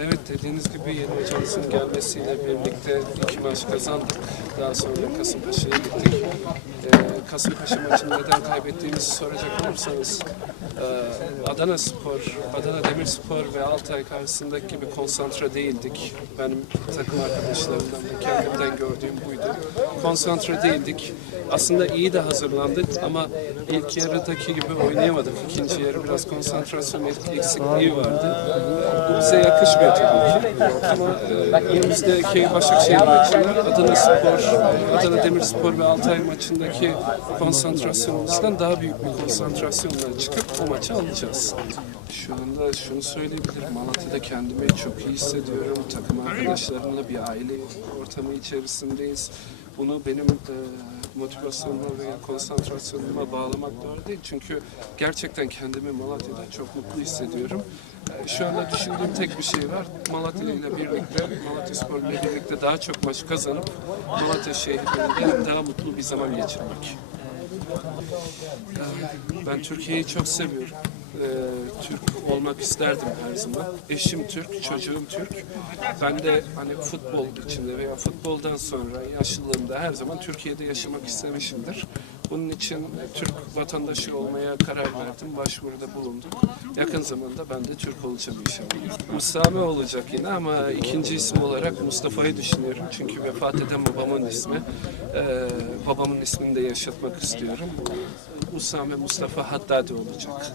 evet dediğiniz gibi yeni hocamızın gelmesiyle birlikte iki maç kazandık. Daha sonra Kasımpaşa'ya gittik. Ee, Kasımpaşa maçını neden kaybettiğimizi soracak olursanız e, Adana Spor, Adana Demirspor ve Altay karşısındaki gibi konsantre değildik. Benim takım arkadaşlarımdan kendimden gördüğüm buydu. Konsantre değildik. Aslında iyi de hazırlandık ama ilk yarıdaki gibi oynayamadık. İkinci yarı biraz konsantrasyon eksikliği vardı. Bu bize yakışmıyor tabii ki. Ama e, önümüzdeki Başakşehir maçında Adana Spor, Adana Demirspor ve Altay maçındaki konsantrasyonumuzdan daha büyük bir konsantrasyonla çıkıp o maçı alacağız. Şu anda şunu söyleyebilirim. Malatya'da kendimi çok iyi hissediyorum. Takım arkadaşlarımla bir aile ortamı içerisindeyiz. Bunu benim e, motivasyonuma veya konsantrasyonuma bağlamak doğru değil. Çünkü gerçekten kendimi Malatya'da çok mutlu hissediyorum. E, şu anda düşündüğüm tek bir şey var. Malatya ile birlikte, Malatya Spor ile birlikte daha çok maç kazanıp Malatya şehrinde daha mutlu bir zaman geçirmek. Ben Türkiye'yi çok seviyorum. Ee, Türk olmak isterdim her zaman. Eşim Türk, çocuğum Türk. Ben de hani futbol içinde veya futboldan sonra yaşlılığımda her zaman Türkiye'de yaşamak istemişimdir. Bunun için Türk vatandaşı olmaya karar verdim. Başvuruda bulunduk. Yakın zamanda ben de Türk olacağım inşallah. Usame olacak yine ama ikinci isim olarak Mustafa'yı düşünüyorum. Çünkü vefat eden babamın ismi. Ee, babamın ismini de yaşatmak istiyorum. Usame Mustafa Haddadi olacak.